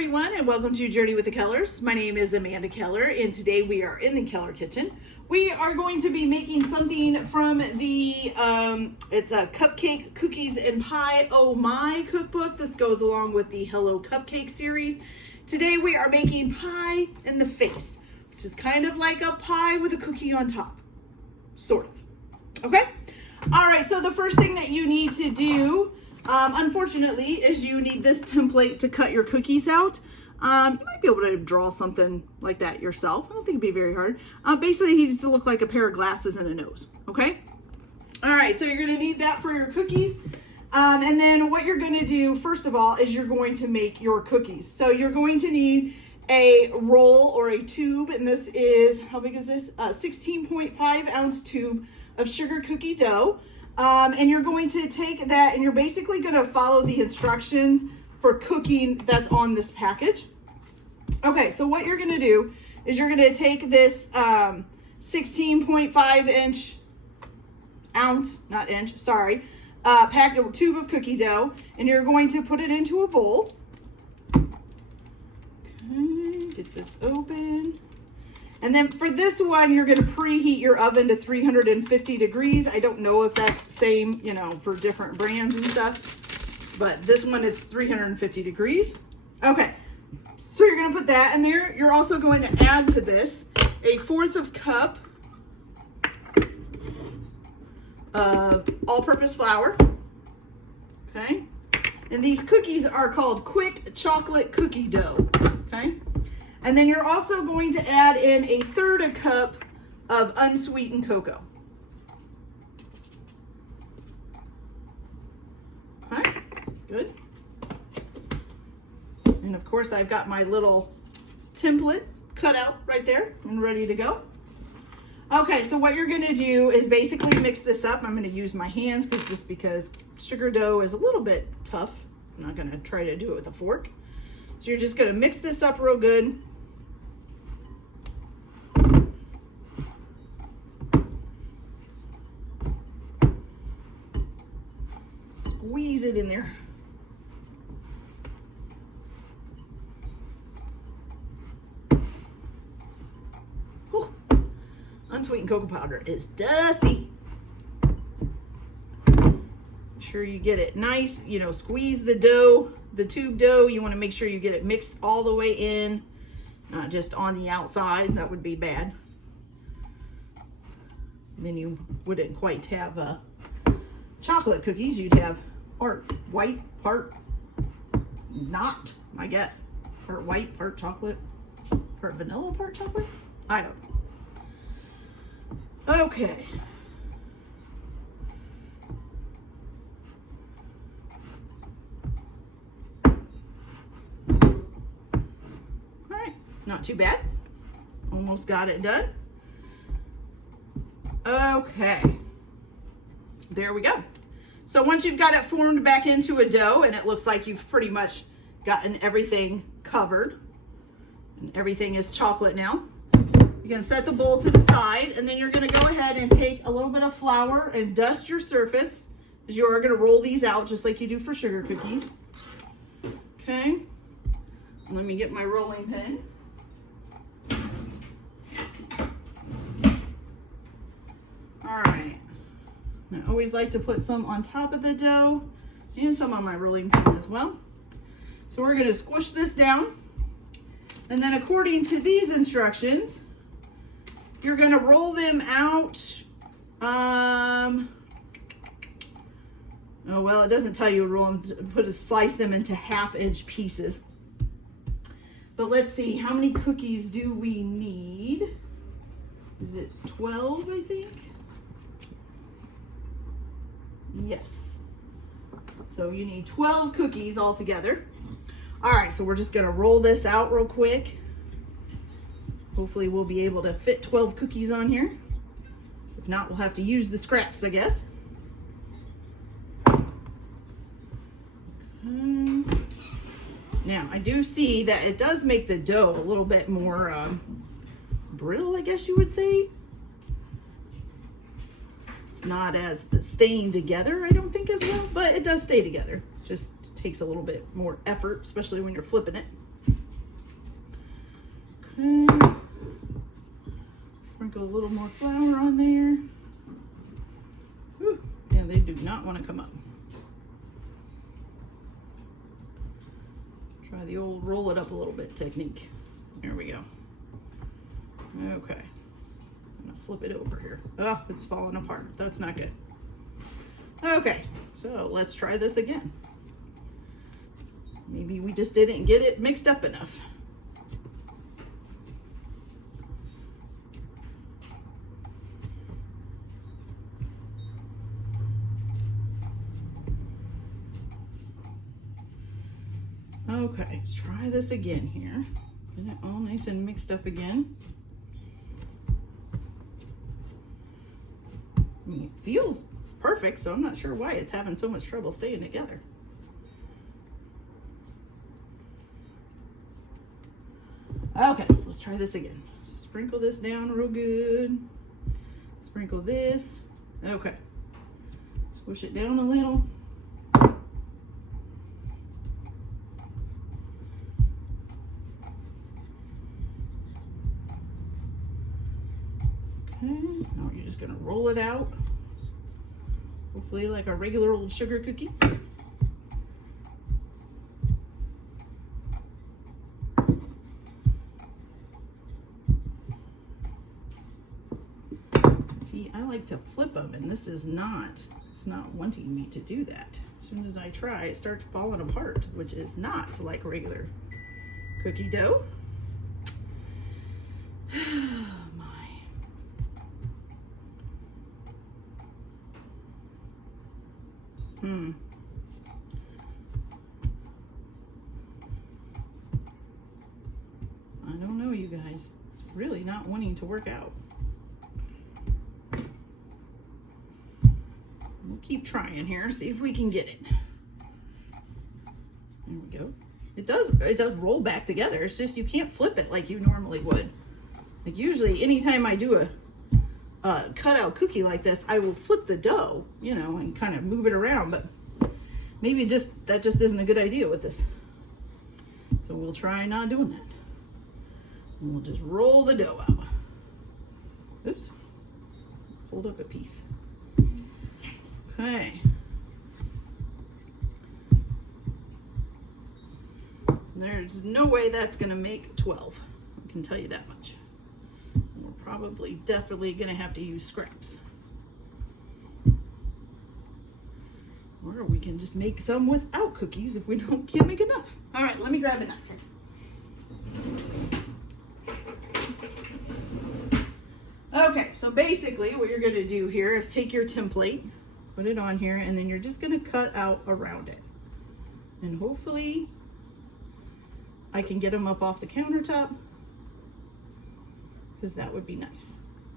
everyone, and welcome to Journey with the Kellers. My name is Amanda Keller, and today we are in the Keller kitchen. We are going to be making something from the, it's a Cupcake, Cookies, and Pie Oh My cookbook. This goes along with the Hello Cupcake series. Today we are making pie in the face, which is kind of like a pie with a cookie on top. Sort of. Okay? All right, so the first thing that you need to do, unfortunately, is you need this template to cut your cookies out. You might be able to draw something like that yourself. I don't think it'd be very hard. Basically, he needs to look like a pair of glasses and a nose, okay? All right, so you're gonna need that for your cookies. And then what you're gonna do, first of all, is you're going to make your cookies. So you're going to need a roll or a tube, and this is, how big is this? 16.5 ounce tube of sugar cookie dough. And you're going to take that and you're basically going to follow the instructions for cooking that's on this package. Okay, so what you're going to do is you're going to take this 16.5 ounce, not inch, sorry, packed a tube of cookie dough, and you're going to put it into a bowl. Okay, get this open. And then for this one, you're going to preheat your oven to 350 degrees. I don't know if that's the same, you know, for different brands and stuff. But this one, it's 350 degrees. Okay, so you're going to put that in there. You're also going to add to this a 1/4 cup of all-purpose flour. Okay, and these cookies are called quick chocolate cookie dough. Okay. And then you're also going to add in a 1/3 cup of unsweetened cocoa. Okay, good. And of course, I've got my little template cut out right there and ready to go. Okay, so what you're gonna do is basically mix this up. I'm gonna use my hands just because sugar dough is a little bit tough. I'm not gonna try to do it with a fork. So you're just gonna mix this up real good. Squeeze it in there. Whew. Unsweetened cocoa powder is dusty. Make sure you get it nice, you know, squeeze the dough, the tube dough. You want to make sure you get it mixed all the way in, not just on the outside. That would be bad. Then you wouldn't quite have chocolate cookies. You'd have part white, part not, I guess. Part white, part chocolate, part vanilla, part chocolate. I don't know. Okay. All right, not too bad. Almost got it done. Okay. There we go. So once you've got it formed back into a dough and it looks like you've pretty much gotten everything covered and everything is chocolate now, you can set the bowl to the side, and then you're going to go ahead and take a little bit of flour and dust your surface, as you are going to roll these out just like you do for sugar cookies. Okay. Let me get my rolling pin. All right. I always like to put some on top of the dough and some on my rolling pin as well. So we're going to squish this down. And then according to these instructions, you're going to roll them out. Oh, well, it doesn't tell you to roll them, slice them into 1/2-inch pieces. But let's see, how many cookies do we need? Is it 12, I think? Yes. So you need 12 cookies altogether. All right, so we're just gonna roll this out real quick. Hopefully we'll be able to fit 12 cookies on here. If not, we'll have to use the scraps, I guess. Now, I do see that it does make the dough a little bit more brittle, I guess you would say. It's not as staying together, I don't think, as well, but it does stay together. Just takes a little bit more effort, especially when you're flipping it. Okay. Sprinkle a little more flour on there. Whew. Yeah, they do not want to come up. Try the old roll it up a little bit technique. There we go. Okay. I'm gonna flip it over here. Oh, it's falling apart. That's not good. Okay, so let's try this again. Maybe we just didn't get it mixed up enough. Okay, let's try this again here. Get it all nice and mixed up again. I mean, it feels perfect, so I'm not sure why it's having so much trouble staying together. Okay, so let's try this again. Sprinkle this down real good. Sprinkle this. Okay. Squish it down a little. Okay, now you're just gonna roll it out. Hopefully like a regular old sugar cookie. See, I like to flip them, and this is not, it's not wanting me to do that. As soon as I try, it starts falling apart, which is not like regular cookie dough. I don't know, you guys. It's really not wanting to work out. We'll keep trying here, see if we can get it. There we go. It does roll back together. It's just you can't flip it like you normally would. Like usually anytime I do a cutout cookie like this, I will flip the dough, you know, and kind of move it around, but maybe that just isn't a good idea with this. So we'll try not doing that. And we'll just roll the dough out. Oops. Hold up a piece. Okay. There's no way that's gonna make 12. I can tell you that much. We're probably definitely gonna have to use scraps. Or we can just make some without cookies if we can't make enough. All right, let me grab a knife. Okay, so basically what you're gonna do here is take your template, put it on here, and then you're just gonna cut out around it. And hopefully I can get them up off the countertop, because that would be nice.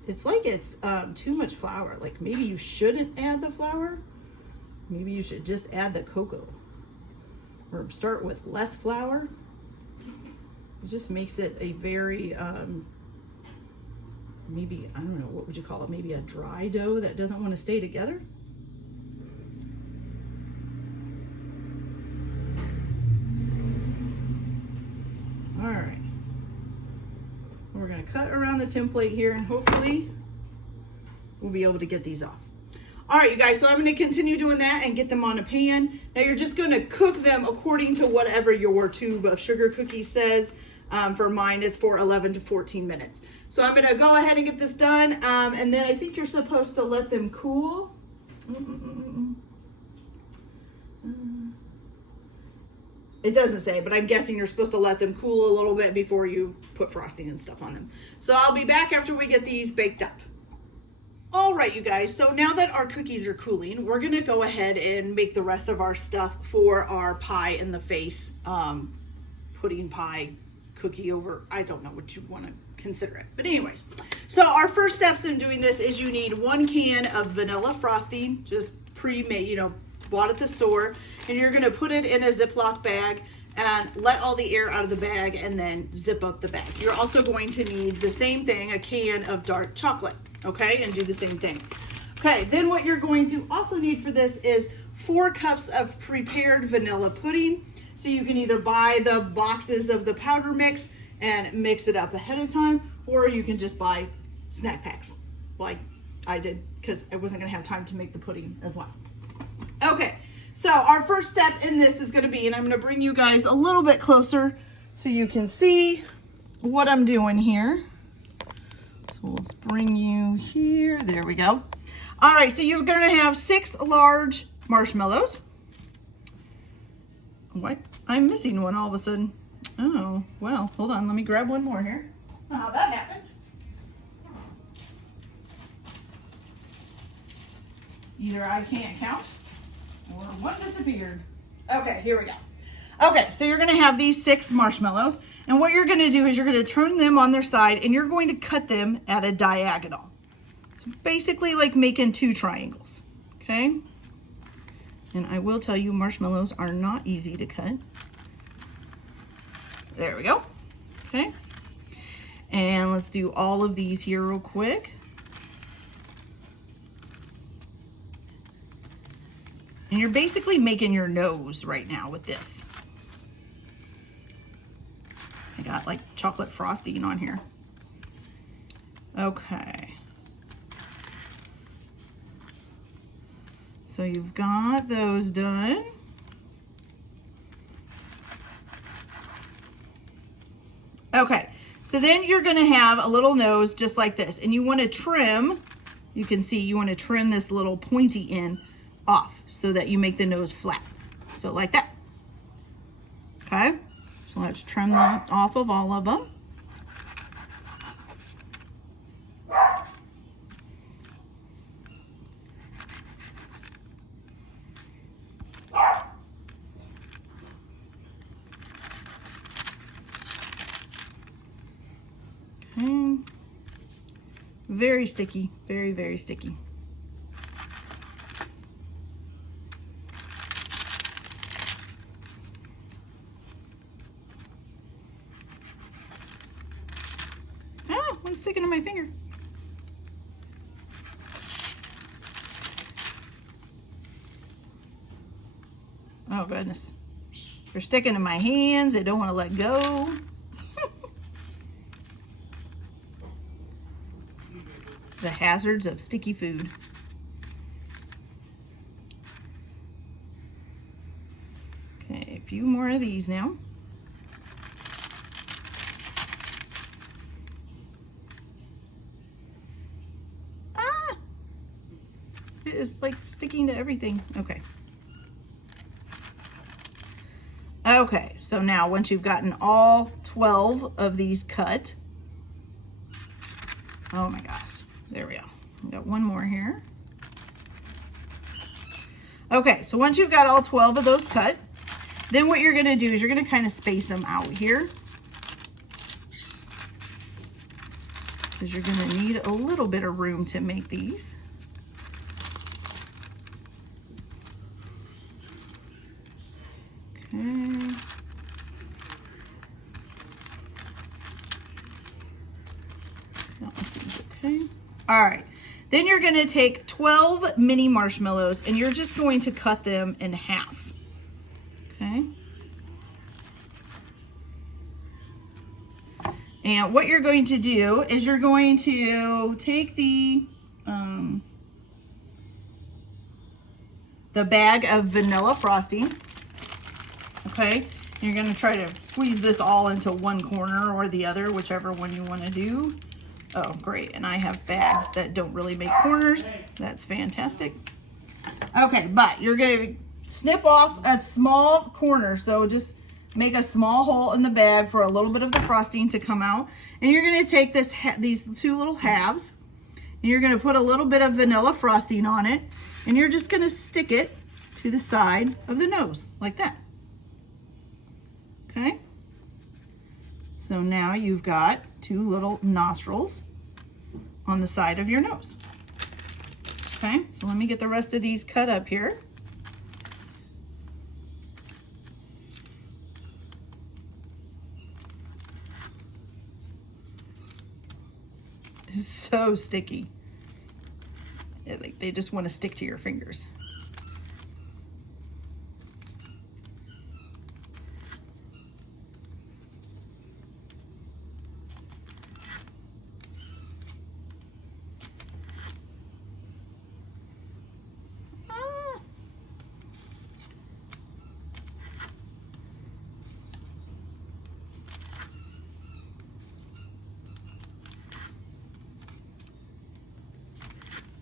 It's like it's too much flour. Like maybe you shouldn't add the flour. Maybe you should just add the cocoa, or start with less flour. It just makes it a very, maybe, I don't know, what would you call it? Maybe a dry dough that doesn't want to stay together. All right. We're going to cut around the template here, and hopefully we'll be able to get these off. All right, you guys, so I'm going to continue doing that and get them on a pan. Now you're just going to cook them according to whatever your tube of sugar cookies says. For mine, it's for 11 to 14 minutes. So I'm going to go ahead and get this done. And then I think you're supposed to let them cool. It doesn't say, but I'm guessing you're supposed to let them cool a little bit before you put frosting and stuff on them. So I'll be back after we get these baked up. All right, you guys, so now that our cookies are cooling, we're gonna go ahead and make the rest of our stuff for our pie in the face, pudding pie, cookie over, I don't know what you wanna consider it. But anyways, so our first steps in doing this is you need 1 can of vanilla frosting, just pre-made, you know, bought at the store, and you're gonna put it in a Ziploc bag and let all the air out of the bag and then zip up the bag. You're also going to need the same thing, a can of dark chocolate, okay, and do the same thing. Okay, then what you're going to also need for this is 4 cups of prepared vanilla pudding. So you can either buy the boxes of the powder mix and mix it up ahead of time, or you can just buy snack packs like I did because I wasn't gonna have time to make the pudding as well. Okay, so our first step in this is gonna be, and I'm gonna bring you guys a little bit closer so you can see what I'm doing here. So let's bring you here, there we go. All right, so you're gonna have 6 large marshmallows. What? I'm missing one all of a sudden. Oh, well, hold on, let me grab one more here. I don't know how that happened. Either I can't count or one disappeared. Okay, here we go. Okay, so you're gonna have these 6 marshmallows, and what you're gonna do is you're gonna turn them on their side and you're going to cut them at a diagonal. So basically like making 2 triangles, okay? And I will tell you, marshmallows are not easy to cut. There we go, okay? And let's do all of these here real quick. And you're basically making your nose right now with this. I got like chocolate frosting on here. Okay. So you've got those done. Okay, so then you're gonna have a little nose just like this, and you wanna trim, you can see you wanna trim this little pointy end off so that you make the nose flat. So like that, okay? So let's trim that off of all of them. Okay. Very sticky, very, very sticky. Ah, one's sticking to my finger. Oh goodness. They're sticking to my hands. They don't want to let go. The hazards of sticky food. Okay, a few more of these now. Ah! It is like sticking to everything. Okay. Okay, so now once you've gotten all 12 of these cut, oh my gosh. There we go. We got one more here. Okay, so once you've got all 12 of those cut, then what you're gonna do is you're gonna kind of space them out here, because you're gonna need a little bit of room to make these. Okay. Okay. All right, then you're gonna take 12 mini marshmallows and you're just going to cut them in half, okay? And what you're going to do is you're going to take the bag of vanilla frosting, okay? And you're gonna try to squeeze this all into one corner or the other, whichever one you wanna do. Oh, great, and I have bags that don't really make corners. That's fantastic. Okay, but you're gonna snip off a small corner, so just make a small hole in the bag for a little bit of the frosting to come out. And you're gonna take these 2 little halves, and you're gonna put a little bit of vanilla frosting on it, and you're just gonna stick it to the side of the nose, like that. Okay? So now you've got 2 little nostrils on the side of your nose. Okay, so let me get the rest of these cut up here. It's so sticky. They just want to stick to your fingers.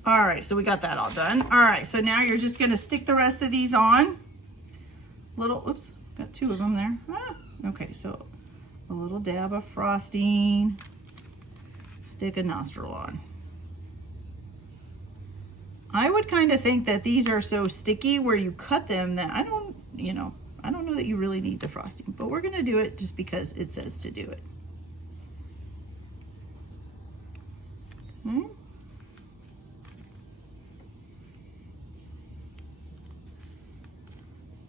All right, so we got that all done. All right, so now you're just gonna stick the rest of these on. Oops, got 2 of them there. Okay, so a little dab of frosting, stick a nostril on. I would kind of think that these are so sticky where you cut them that I don't know that you really need the frosting, but we're gonna do it just because it says to do it. Okay.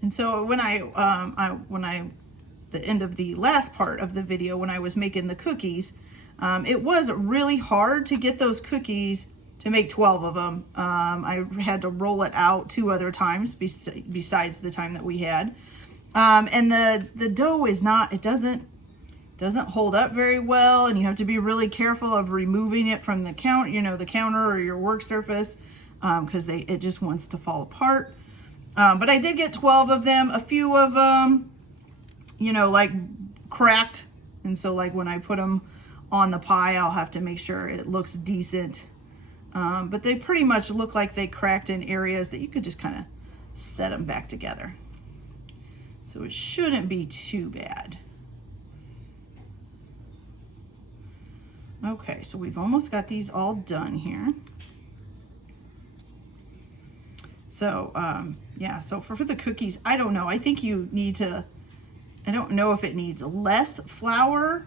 And so when the end of the last part of the video, when I was making the cookies, it was really hard to get those cookies to make 12 of them. I had to roll it out 2 other times besides the time that we had. And the dough is not, it doesn't hold up very well, and you have to be really careful of removing it from the the counter or your work surface, because it just wants to fall apart. But I did get 12 of them. A few of them, like cracked. And so like when I put them on the pie, I'll have to make sure it looks decent. But they pretty much look like they cracked in areas that you could just kind of set them back together. So it shouldn't be too bad. Okay, so we've almost got these all done here. So, yeah, so for the cookies, I don't know. I think you need to, I don't know if it needs less flour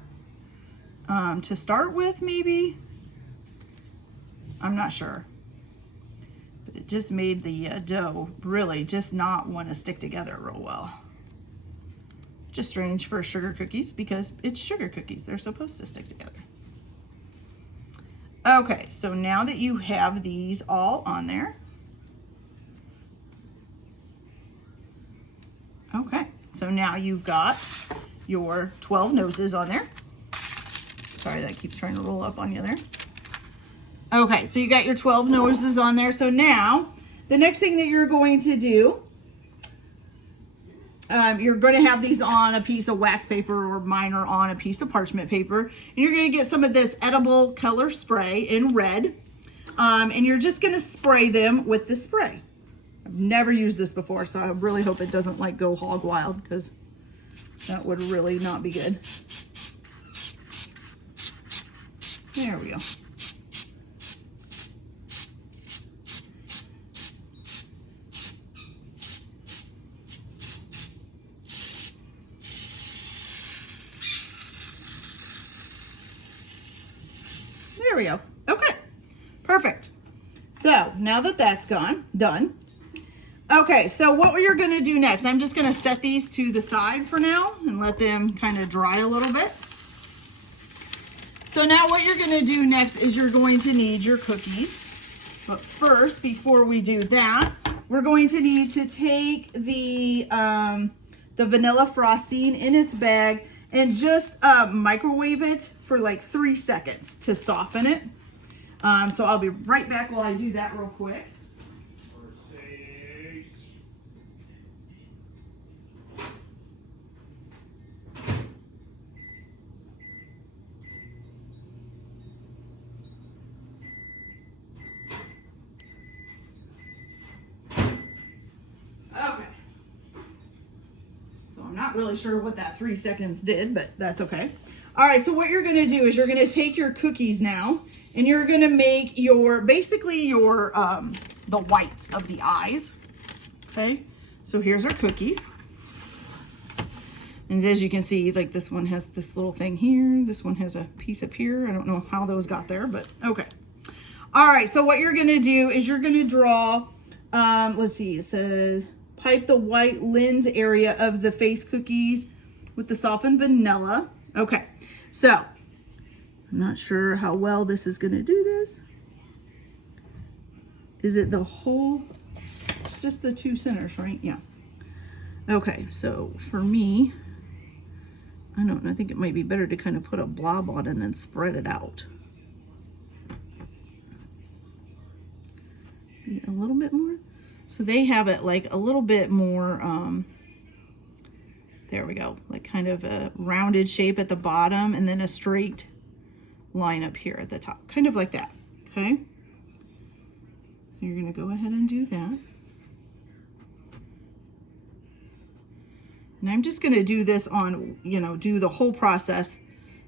to start with, maybe. I'm not sure. But it just made the dough really just not want to stick together real well. Just strange for sugar cookies because it's sugar cookies. They're supposed to stick together. Okay, so now that you have these all on there, okay, so now you've got your 12 noses on there. Sorry, that keeps trying to roll up on you there. Okay, so you got your 12 noses on there. So now, the next thing that you're going to do, you're going to have these on a piece of wax paper, or mine are on a piece of parchment paper. And you're going to get some of this edible color spray in red. And you're just going to spray them with the spray. I've never used this before, so I really hope it doesn't like go hog wild, because that would really not be good. There we go. There we go. Okay, perfect. So now that that's done. Okay, so what you're gonna do next, I'm just gonna set these to the side for now and let them kind of dry a little bit. So now what you're gonna do next is you're going to need your cookies. But first, before we do that, we're going to need to take the vanilla frosting in its bag and just microwave it for like 3 seconds to soften it. So I'll be right back while I do that real quick. Not really sure what that 3 seconds did, but that's okay. All right, so what you're gonna do is you're gonna take your cookies now, and you're gonna make basically your the whites of the eyes. Okay, so here's our cookies. And as you can see, like this one has this little thing here, this one has a piece up here. I don't know how those got there, but okay. All right, so what you're gonna do is you're gonna draw, let's see, it says, pipe the white lens area of the face cookies with the softened vanilla. Okay, so I'm not sure how well this is gonna do this. Is it the whole, it's just the 2 centers, right? Yeah. Okay, so for me, I don't know, I think it might be better to kind of put a blob on and then spread it out. Maybe a little bit more. So they have it like a little bit more, there we go, like kind of a rounded shape at the bottom and then a straight line up here at the top, kind of like that, okay? you're going to go ahead and do that. And I'm just going to do this on, do the whole process,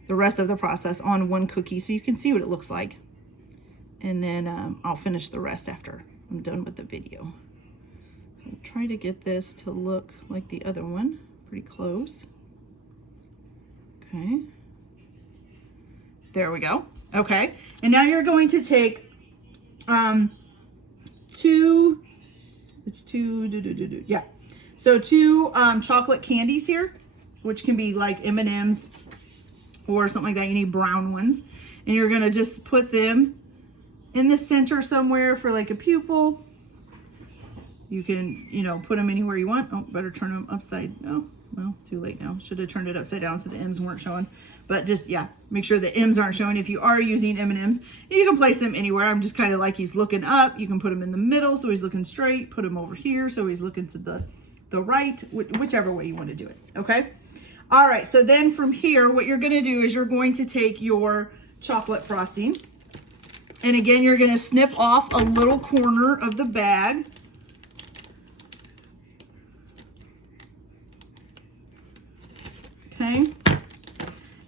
the rest of the process on one cookie so you can see what it looks like. And then I'll finish the rest after I'm done with the video. So try to get this to look like the other one, pretty close. Okay. There we go. Okay. And now you're going to take two chocolate candies here, which can be like M&Ms or something like that. You need brown ones. And you're going to just put them in the center somewhere for like a pupil. You can, put them anywhere you want. Oh, better turn them upside. Oh, well, too late now. Should have turned it upside down so the M's weren't showing. But just, yeah, make sure the M's aren't showing. If you are using M&Ms, you can place them anywhere. I'm just kind of like he's looking up. You can put him in the middle so he's looking straight. Put him over here so he's looking to the right, whichever way you want to do it, okay? All right, so then from here, what you're going to do is you're going to take your chocolate frosting. And again, you're going to snip off a little corner of the bag. Okay.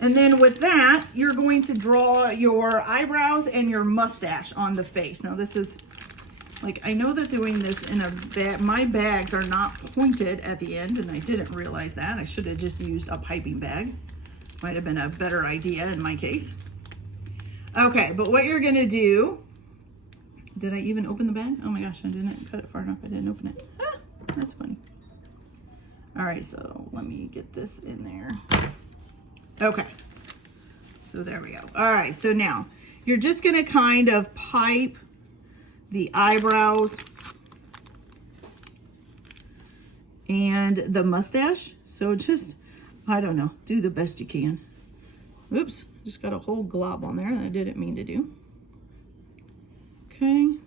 And then with that, you're going to draw your eyebrows and your mustache on the face. Now this is, like, I know that doing this in a bag, my bags are not pointed at the end, and I didn't realize that. I should have just used a piping bag. Might have been a better idea in my case. Okay, but what you're gonna do, did I even open the bag? Oh my gosh, I didn't cut it far enough. I didn't open it. Ah, that's funny. All right, so let me get this in there. Okay, so there we go. All right, so now you're just gonna kind of pipe the eyebrows and the mustache. So just, I don't know, do the best you can. Oops, just got a whole glob on there that I didn't mean to do. Okay.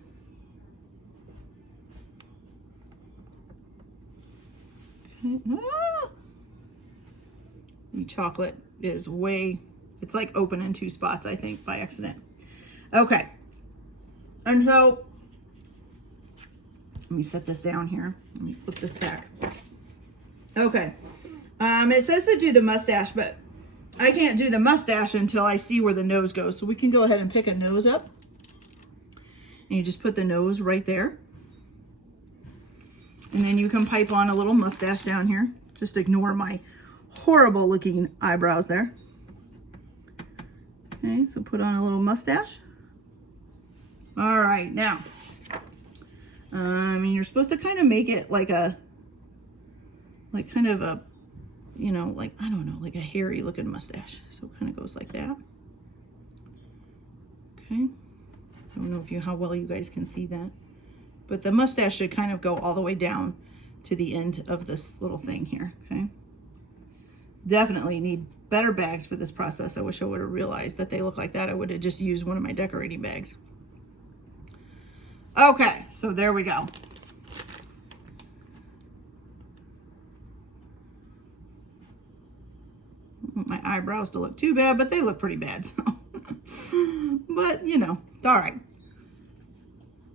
Ah! The chocolate is it's like open in two spots, I think, by accident. Okay. And so, let me set this down here. Let me flip this back. Okay. It says to do the mustache, but I can't do the mustache until I see where the nose goes. So we can go ahead and pick a nose up. And you just put the nose right there. And then you can pipe on a little mustache down here. Just ignore my horrible looking eyebrows there. Okay, so put on a little mustache. All right, now, you're supposed to kind of make it like kind of a, like, I don't know, like a hairy looking mustache. So it kind of goes like that. Okay. I don't know how well you guys can see that, but the mustache should kind of go all the way down to the end of this little thing here. Okay. Definitely need better bags for this process. I wish I would have realized that they look like that. I would have just used one of my decorating bags. Okay, so there we go. My eyebrows don't look too bad, but they look pretty bad. So. But, it's all right.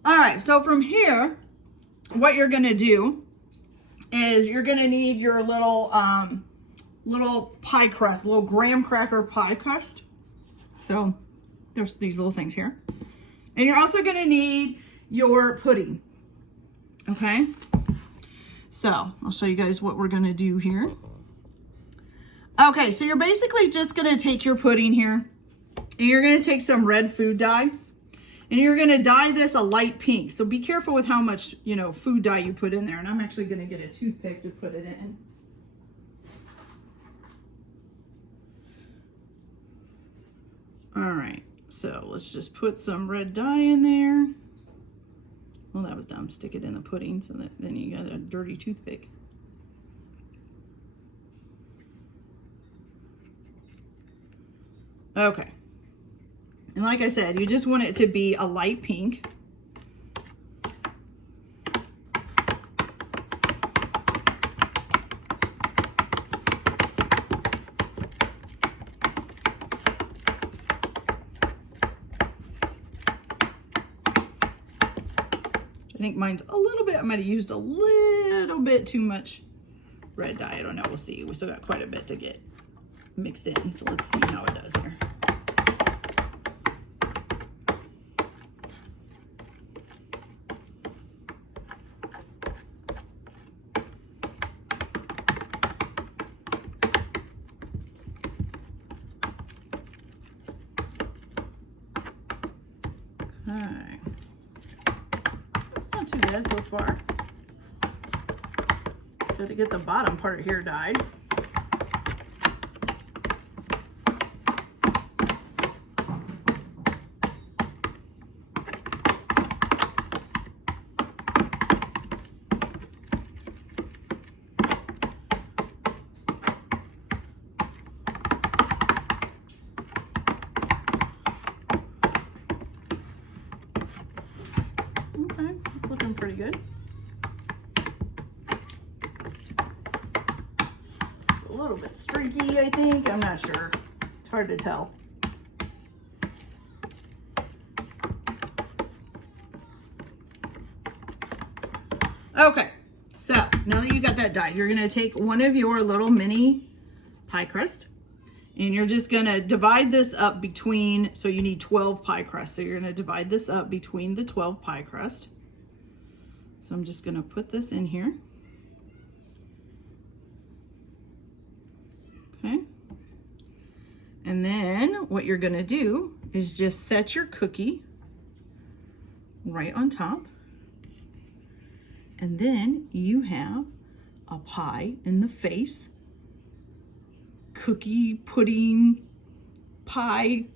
All right, so from here, what you're going to do is you're going to need your little pie crust, little graham cracker pie crust. So there's these little things here. And you're also going to need your pudding. Okay. So I'll show you guys what we're going to do here. Okay. So you're basically just going to take your pudding here and you're going to take some red food dye and you're going to dye this a light pink. So be careful with how much, food dye you put in there. And I'm actually going to get a toothpick to put it in. All right, so let's just put some red dye in there. Well, that was dumb. Stick it in the pudding so that then you got a dirty toothpick. Okay. And like I said, you just want it to be a light pink. I think mine's a little bit, I might have used a little bit too much red dye. I don't know, we'll see. We still got quite a bit to get mixed in, so let's see how it does here. Okay. It's not too bad so far. Just got to get the bottom part here dyed. Okay, it's looking pretty good. It's a little bit streaky, I think. I'm not sure. It's hard to tell. Okay, so now that you got that dyed, you're gonna take one of your little mini pie crust and you're just gonna divide this up between, so you need 12 pie crusts. So you're gonna divide this up between the 12 pie crust. So I'm just gonna put this in here. Okay. And then what you're gonna do is just set your cookie right on top. And then you have a pie in the face, cookie, pudding, pie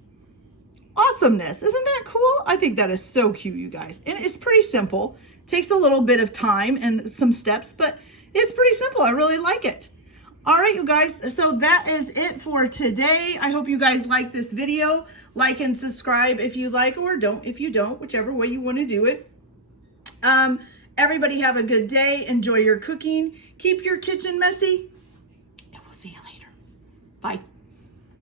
awesomeness. Isn't that cool? I think that is so cute, you guys. And it's pretty simple. Takes a little bit of time and some steps, but it's pretty simple. I really like it. All right, you guys, so that is it for today. I hope you guys like this video. Like and subscribe if you like, or don't if you don't, whichever way you want to do it. Everybody have a good day. Enjoy your cooking. Keep your kitchen messy, and we'll see you later. Bye.